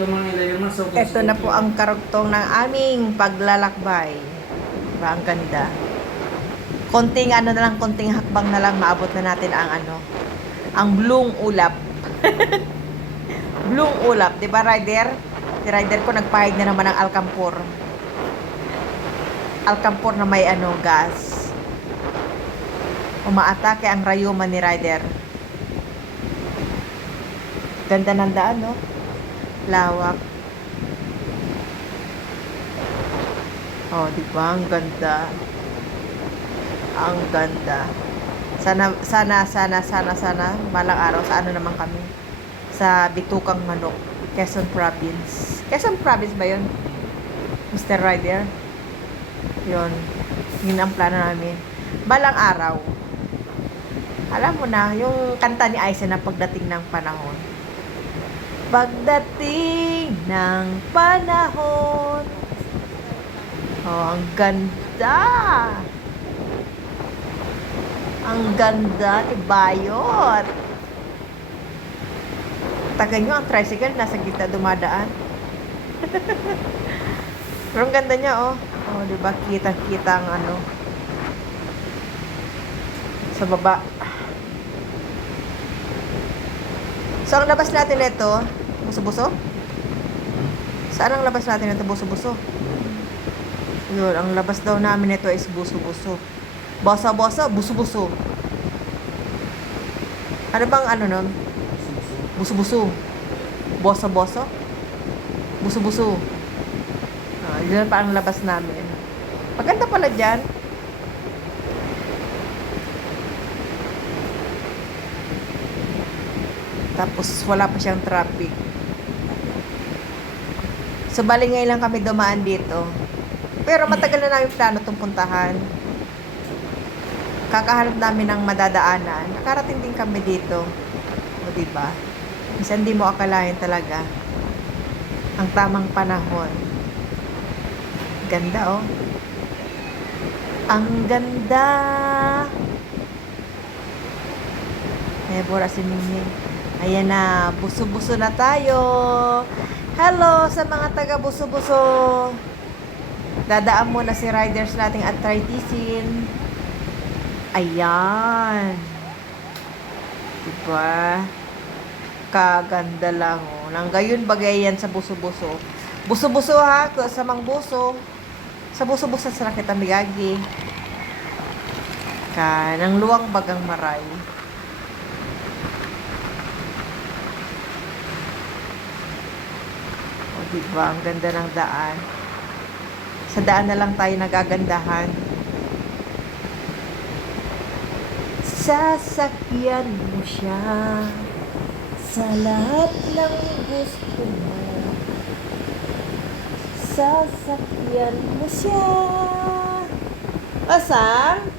Ito mga ilagay mo sa Ito na po ang karugtong ng aming paglalakbay. Diba, ang ganda. Konting ano na lang, konting hakbang na lang, maabot na natin ang ano, ang Blung Ulap. Blung Ulap, di ba, Rider? Si Rider ko nagpahig na naman ng Alcampur. Alcampur na may ano, gas. Umaatake ang rayuma ni Rider. Ganda ng daan, no? Lawak. Oh, di ba? Ang ganda. Ang ganda. Sana balang araw sa ano naman kami, sa Bitukang Manok, Quezon Province. Quezon Province ba 'yon? Mr. Rider. 'Yon. Yun ang plano namin. Balang araw. Alam mo na, yung kanta ni Aiza na pagdating ng panahon. Pagdating ng panahon. Oh, ang ganda. Ang ganda ni Bayot. Taga nyo, ang tricycle nasa gitna dumadaan. Pero ang ganda niya, oh. Oh, di ba? Kitang-kita ang ano. Sa baba. So, ang labas natin ito, buso-buso? Saan ang labas natin ito, buso-buso? Yun, ang labas daw namin ito is buso-buso. Bosa-bosa, buso-buso. Ano bang ano nun? Buso-buso. Bosa-bosa? Buso-buso. Ah, yun pa ang labas namin. Maganda pala dyan. Tapos wala pa siyang traffic. So bali ngayon lang kami dumaan dito. Pero matagal na namin plano itong puntahan. Kakahanap namin ng madadaanan. Nakarating din kami dito. O diba? Minsan di mo akalain talaga ang tamang panahon. Ganda, oh. Ang ganda. Eh, bora si Mingming. Ayan na, buso-buso na tayo. Hello sa mga taga buso-buso. Dadaan muna si riders nating at Tritisin. Ayan. Diba? Kaganda lang, oh. Nang gayon bagay yan sa buso-buso. Buso-buso, ha? Sa mang buso. Sa buso-buso sa nakita migagi. Nang luwang bagang maray. O, diba? Ang ganda ng daan. Sa daan na lang tayo nagagandahan. Sasakyan mo siya sa lahat ng gusto mo. Sasakyan mo siya. Asang?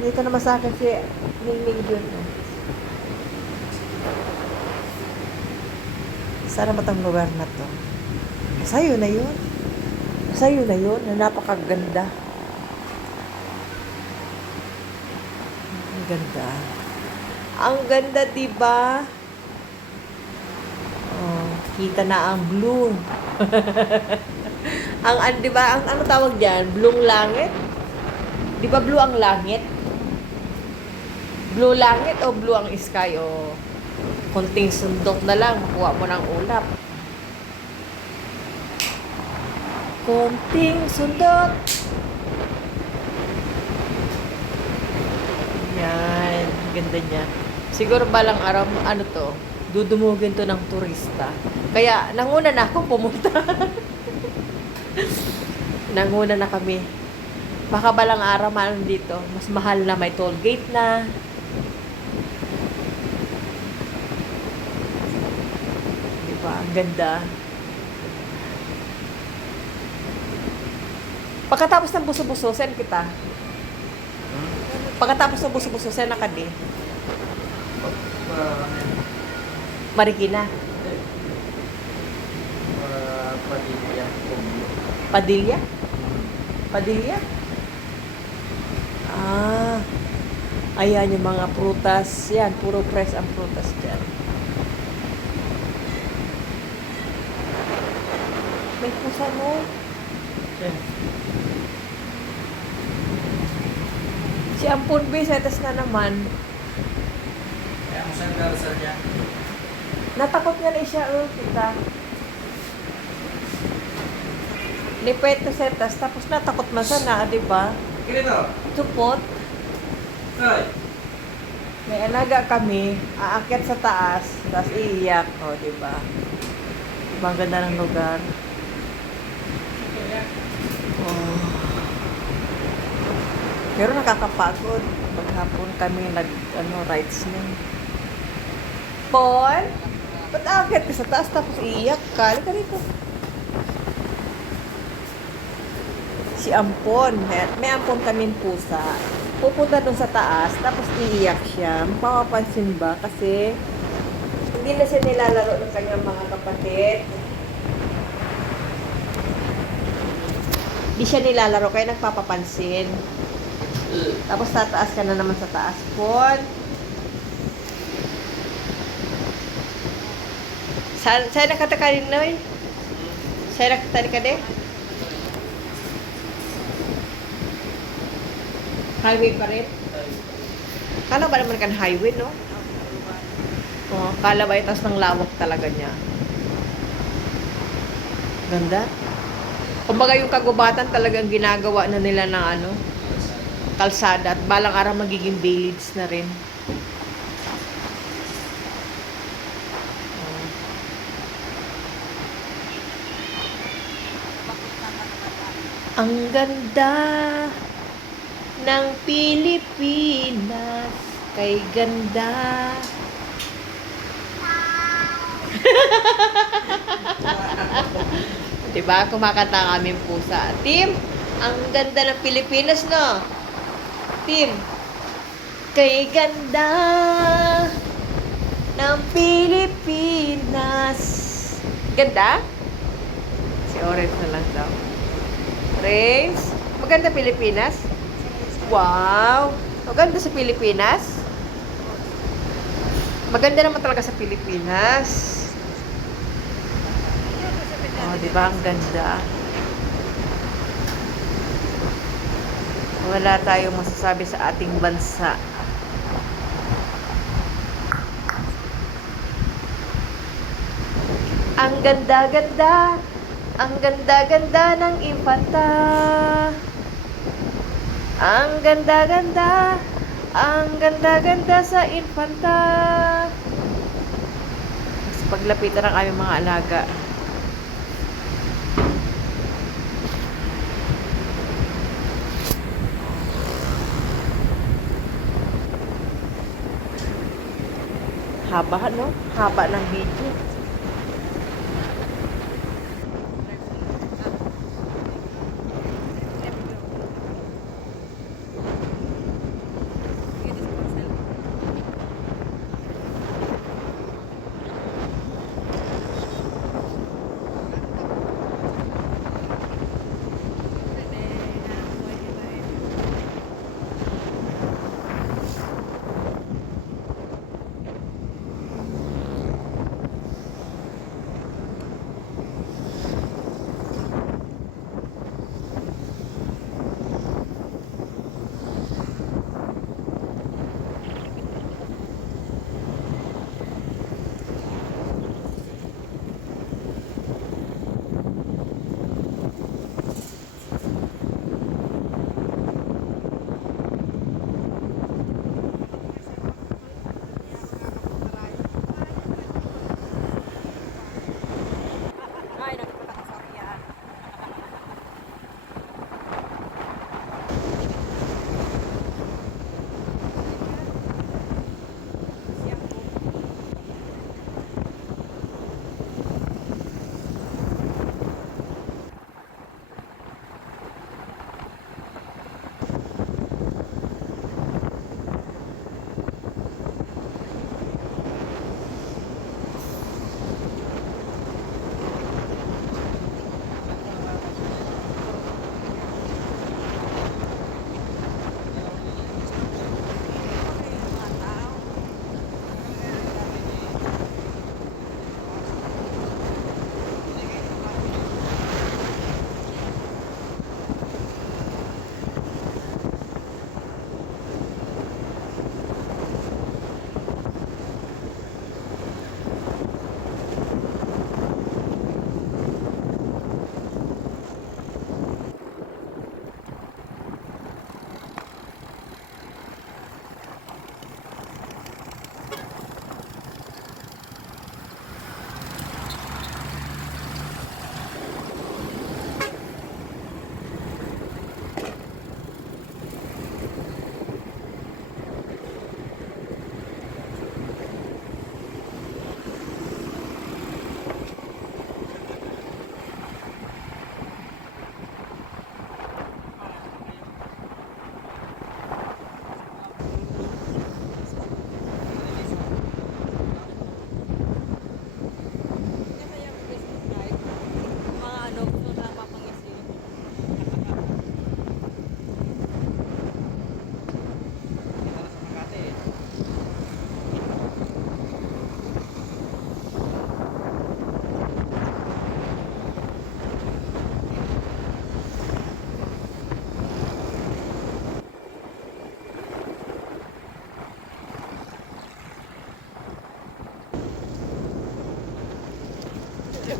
Dito naman sa akin si Mingming yun. Sana ba itong lugar na to? Sa'yo na yun. Sa'yo na yun, na napakaganda. Ang ganda. Ang ganda, diba? Oh, kita na ang blue. Diba, ang ano tawag diyan? Blue langit? Di ba blue ang langit? Blue langit o blue ang sky? O konting sundot na lang, makuha mo ng ulap. Konting sundot. Yan, ganda niya. Siguro balang araw, ano to, dudumugin to ng turista. Kaya, nanguna na ako pumunta. Nanguna na kami. Baka balang araw man dito, mas mahal na, may toll gate na. Diba? Ang ganda. Pagkatapos ng buso-buso, send kita. Pagkatapos ng buso-buso, send na ka di. Marikina. Padilla. Padilla? Padilla? Ah. Ayan yung mga prutas. Yan, puro fresh ang prutas dyan. May pusa no. Yan. Si Ampon B, setas na naman. Kaya mo siya nagdarasal niya. Natakot nga na siya, kita. Lipet na setas, tapos natakot man sana, di ba? Ganito. Supot. Hoy. May alaga kami, aakyat sa taas, tapos iiyak, o, di ba? Diba ang ganda ng lugar? Oh. Pero nakakapagod. Maghapon kami rides na. Paul? Ba't aakyat ka sa taas, tapos iiyak ka? Halika rito. Si Ampon, may Ampon kaming pusa. Pupunta dun sa taas, tapos iiyak siya. Mapapansin ba? Kasi hindi na siya nilalaro ng kanyang mga kapatid. Hindi siya nilalaro, kaya nagpapapansin. Tapos tataas ka na naman sa taas. Pon. Saan nakataka rin, Noy? Saan nakataka ka din? Highway pa rin? Kala ba naman kan highway, no? Oh, kala ba itas ng lawak talaga niya? Ganda. Kumbaga yung kagubatan talagang ginagawa na nila ng kalsada at balang araw magiging village na rin. Oh. Ang ganda ng Pilipinas, kay ganda. Diba? Kumakanta ang aming pusa. Tim, ang ganda ng Pilipinas, no? Tim, kay ganda ng Pilipinas. Ganda? Si Orange na lang daw. Orange, maganda Pilipinas? Wow! Maganda sa Pilipinas? Maganda naman talaga sa Pilipinas. Oh, di ba? Ang ganda. Wala tayong masasabi sa ating bansa. Ang ganda-ganda. Ang ganda-ganda ng infanta. Ang ganda-ganda. Ang ganda-ganda sa infanta. Mas paglapitan ng aming mga alaga. Haba, no? Haba ng video.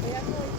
Kaya ko.